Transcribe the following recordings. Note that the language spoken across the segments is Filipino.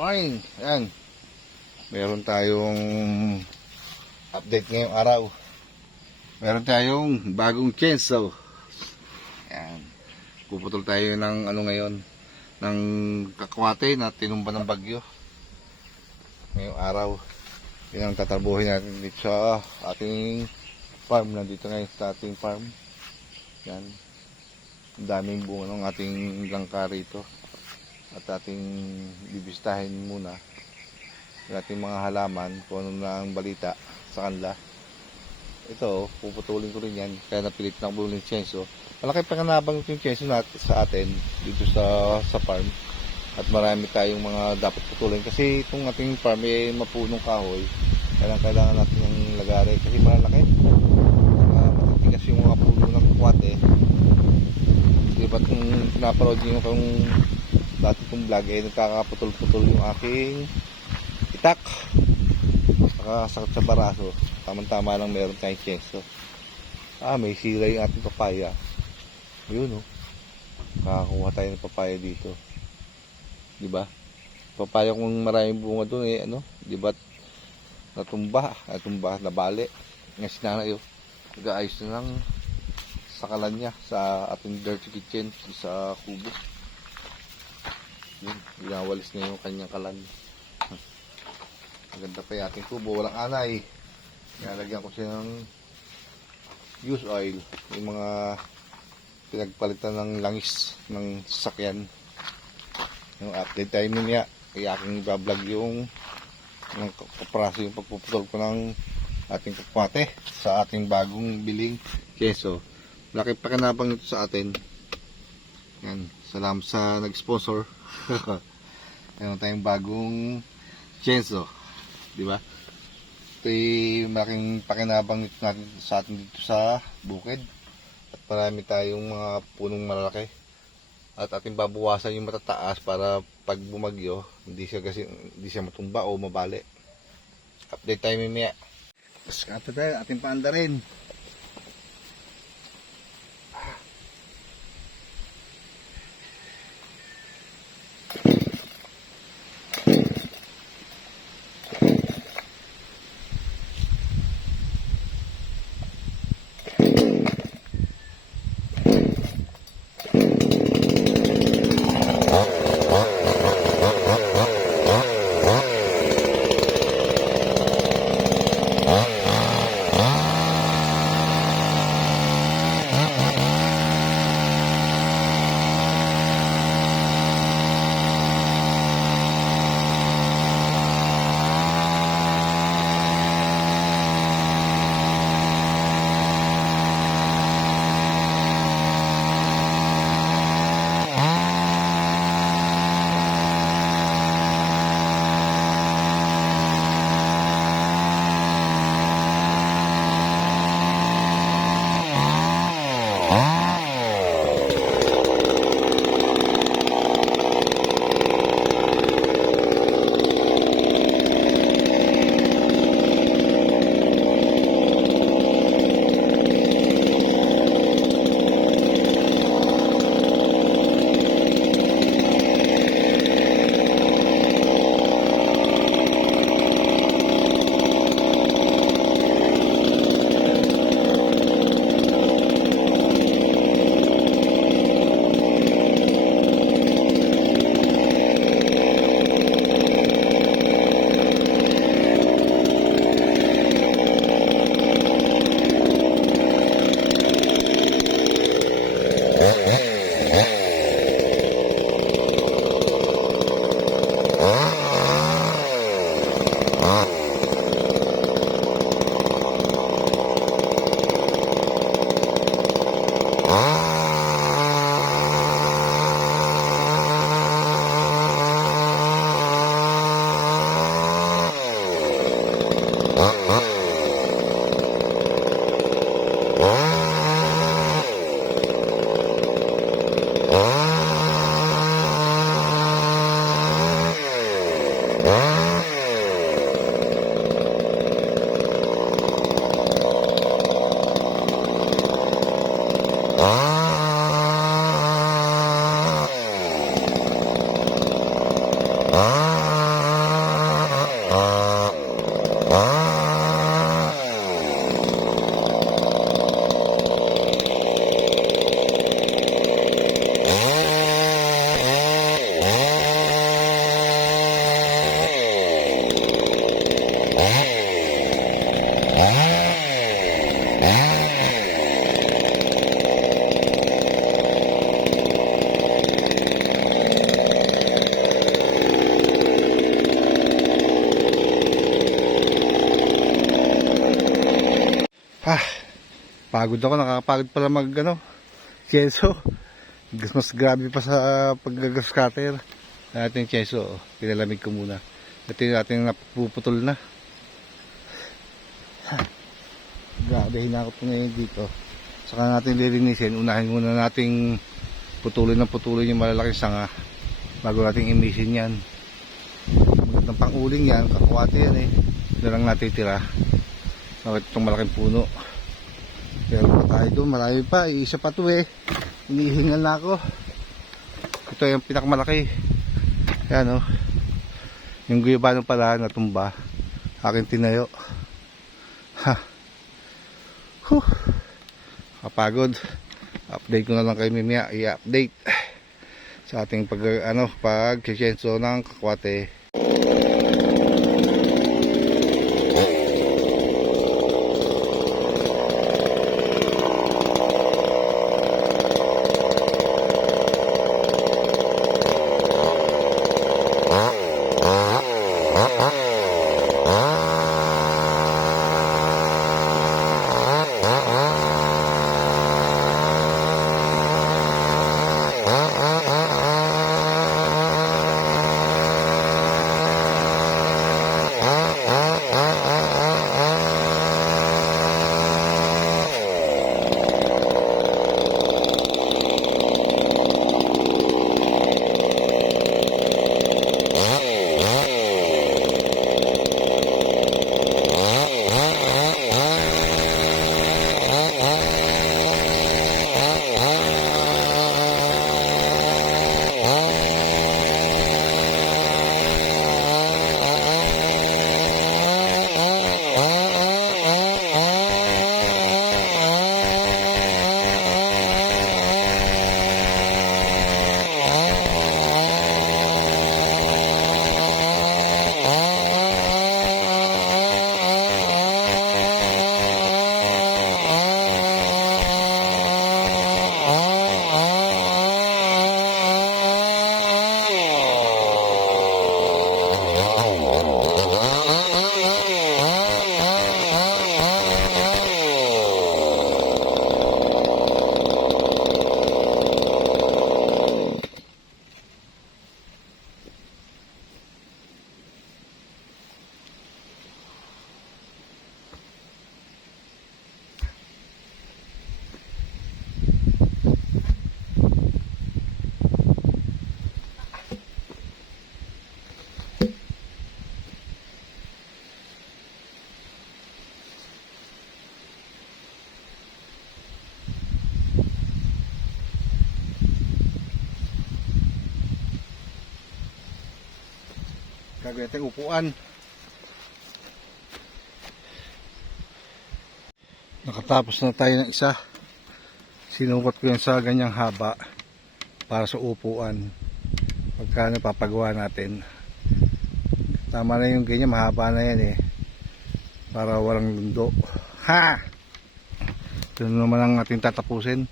Morning. Ayan. Meron tayong update ngayong araw. Meron tayong bagong chainsaw. Ayan. Puputol tayo ng ano ngayon, ng kakwate na tinumba ng bagyo. Ngayong araw. Yan ang tatrabuhin natin dito sa ating farm. Nandito ngayon sa ating farm. Yan. Ang daming bunga ng ating langka rito. At ating bibistahin muna yung ating mga halaman kung ano na ang balita sa kanila. Ito, puputulin ko rin yan, kaya napilit na ako yung chainsaw. Malaki pa kanabang yung chainsaw natin sa atin dito sa farm, at marami tayong mga dapat putulin kasi itong ating farm ay mapunong kahoy. Kailangan natin yung lagari kasi malalaki, matitigas yung mga puno ng kuwate. Diba kung naparod nyo kung dati kong vlog ay nagkakaputol-putol yung aking itak, nakasakit sa baraso. Tama-tama lang meron tayong chainsaw. May sira yung ating papaya. Ayun, kakakuha tayo ng papaya dito, diba? Papaya kung maraming bunga doon diba natumba, nabali ng sinanay. Nag-aayos na ng sakalan niya sa ating dirty kitchen sa kubo. Yun, ginawalis niya yung kanyang kalan. Maganda pa yung ating kubo, walang anay. Nalagyan ko siya ng use oil, yung mga pinagpalitan ng langis ng sasakyan. Yung update tayo niya, kaya aking bablog yung kapraso yung pagpuputol ko ng ating kapwate sa ating bagong biling keso. Laki pa kanabang ito sa atin. Yan, salamat sa nag-sponsor. Meron tayong bagong chainsaw, di ba? Ito'y malaking pakinabang natin sa atin dito sa bukid. At marami tayong mga punong malalaki. At ating babawasan yung matataas para pag bumagyo, hindi siya matumba o mabali. Update tayo mamaya. Skata tayo, ating paanda rin. Ah, pagod ako, nakakapagod pala mag keso. Mas grabe pa sa paggagas cutter. Natin yung keso, pinalamig ko muna. Ito yung ating napuputol na. Grabe, hinakot ko ngayon dito. Saka natin lilinisin. Unahin muna nating putulin yung malalaking sanga bago nating imisin yan. Magandang pang-uling yan, kakuwate yan eh. Ito lang natitira. Bakit itong malaking puno. Pero pa tayo doon, marami pa, isa pa to eh. Inihingal na ako. Ito yung pinakamalaki. Yan o. Yung guyabano pala natumba. Aking tinayo. Ha. Huh. Kapagod. Update ko na lang kayo mamaya. I-update sa ating pag-kisenso ng kakwate. Gagawin natin upuan. Nakatapos na tayo ng isa. Sinukot ko yan sa ganyang haba para sa upuan. Pagka napapagawa natin. Tama na yung ganyan, mahaba na yan eh. Para walang lundo. Ha! Ito naman ang ating tatapusin.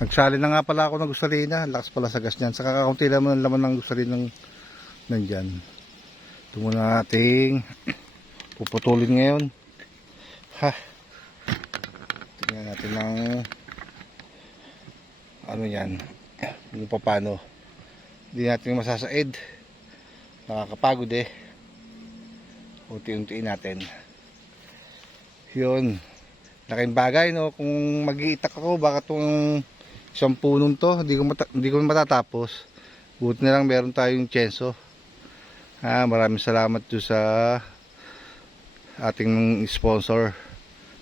Nagsali na nga pala ako ng gusarina. Lakas pala sa gas niyan. Saka kakaunti naman ang laman ng gusarina nandyan. Ito muna ating puputulin ngayon. Ha! Tingnan natin ng ano yan. Yung paano. Hindi natin masasaid. Nakakapagod eh. Unti-untiin natin. Yun. Laking bagay no. Kung mag-iitak ako baka itong isang punong to hindi ko matatapos. Buti na lang meron tayong tsenso. Maraming salamat doon sa ating sponsor.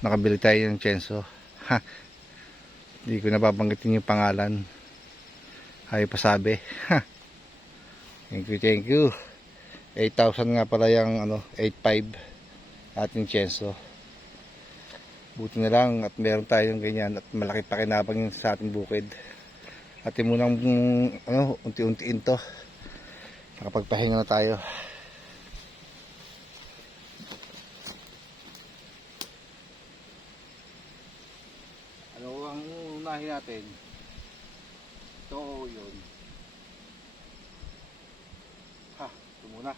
Nakabili tayo ng tsenso. Hindi ko nababanggitin yung pangalan. Ayaw pa sabi. Thank you. 8,000 nga pala yung 8,500 ating tsenso. Buti na lang at meron tayong ganyan at malaki pakinabang yung sa ating bukid. Atin munang unti-untiin to. Nakapagpahinga na tayo. Ano ang unahin natin? Ito o yun? Ito muna.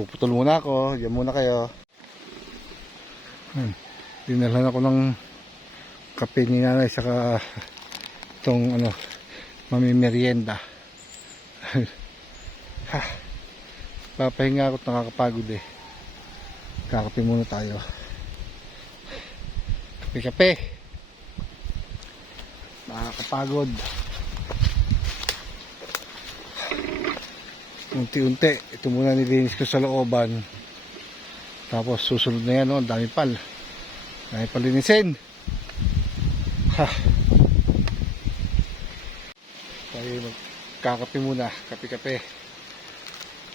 Puputol muna ako. Diyan muna kayo. Dinalhan ako ng kape ni nanay saka itong ano, mamimerienda. Papahinga ako at nakakapagod eh. Kakape muna tayo. Kape. Nakakapagod. Unti-unti. Ito muna nilinis ko sa looban. Tapos susunod na yan, no? Dami pal. Dami palinisin. Tayo magkakape muna. Kape-kape.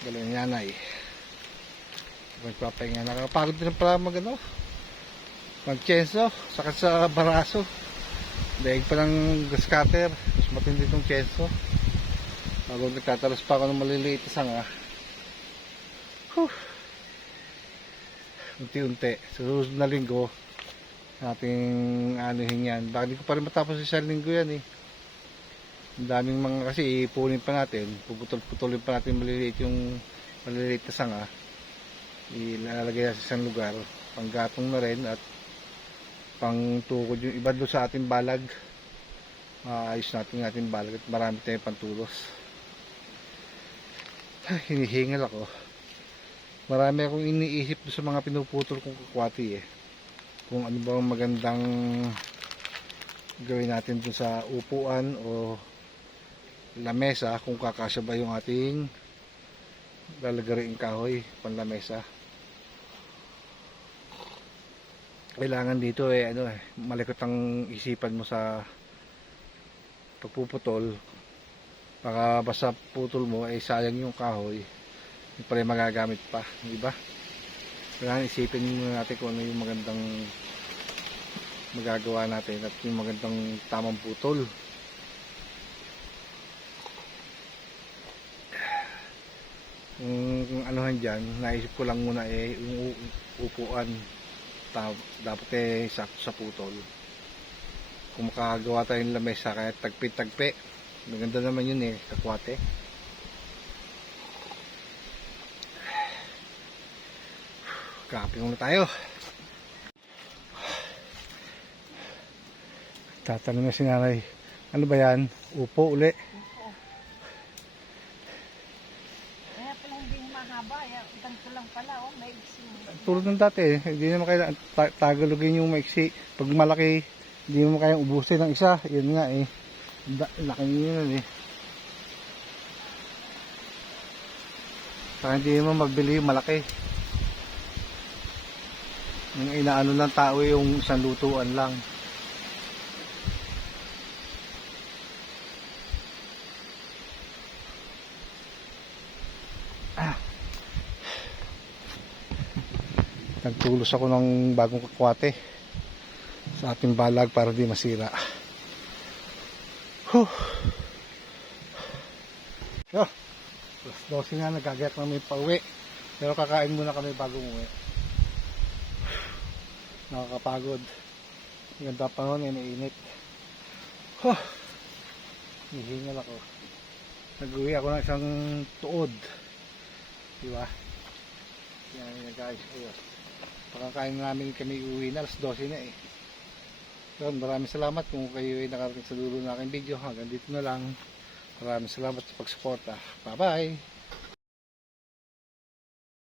Galing nanay. Magpapahinga. Nakakapagod din pala mag-chenso. Sakit sa baraso. Daig pa ng gas cutter. Mas matindi itong chenso. Bago nagtatalas pa ako ng maliliit na sanga. Unti-unti. Sa susunod na linggo, ating anuhin yan. Baka di ko pa rin matapos isang linggo yan eh. Ang daming mga kasi ipunin pa natin. Puputol-putulin pa natin maliliit na sanga. Ilalagay sa isang lugar. Panggatong na rin at pangtukod yung iba doon sa ating balag. Maayos natin yung ating balag at marami tayong pantulos. Hinihingal ako. Marami akong iniisip doon sa mga pinuputol kong kakwati eh. Kung ano ba ang magandang gawin natin doon sa upuan o lamesa, kung kakasya ba yung ating lalagariing kahoy panlamesa. Kailangan dito malikot ang isipan mo sa pagpuputol. Baka basta putol mo sayang yung kahoy, hindi pa rin magagamit pa, di ba? Kailangan isipin natin kung ano yung magandang magagawa natin at yung magandang tamang putol. Kung anuhan dyan, naisip ko lang muna yung upuan dapat sakto sa putol. Kung makagawa tayo ng lamesa kahit tagpi-tagpi, maganda naman yun kakwate. Kape muna tayo. Tatanong na si nanay, ano ba yan? Upo uli. Kaya palang hindi mahaba, ganito lang pala, maiksi. Tulad ng dati, hindi naman kailangan tagalogin yung maiksi. Pag malaki, hindi mo kayang ubusin ng isa. Yun nga laki yun Saka hindi mo magbili yung malaki. Yung inaano ng tao yung isang lutuan lang. Nagtulos ako ng bagong kakwate sa ating balag para di masira. Plus 12 nga, nagagayak na may pauwi. Pero kakain muna kami bago umuwi. Nakakapagod. Ganda pa noon, iniinit. Hihingal ako. Nag-uwi ako ng isang tuod. Diba? Yan guys, ayos. Pakakain namin kami uwi na, alas 12 na Yun, maraming salamat kung kayo ay nakarating sa dulo ng aking video. Hanggang dito na lang. Maraming salamat sa pagsuporta. Bye bye!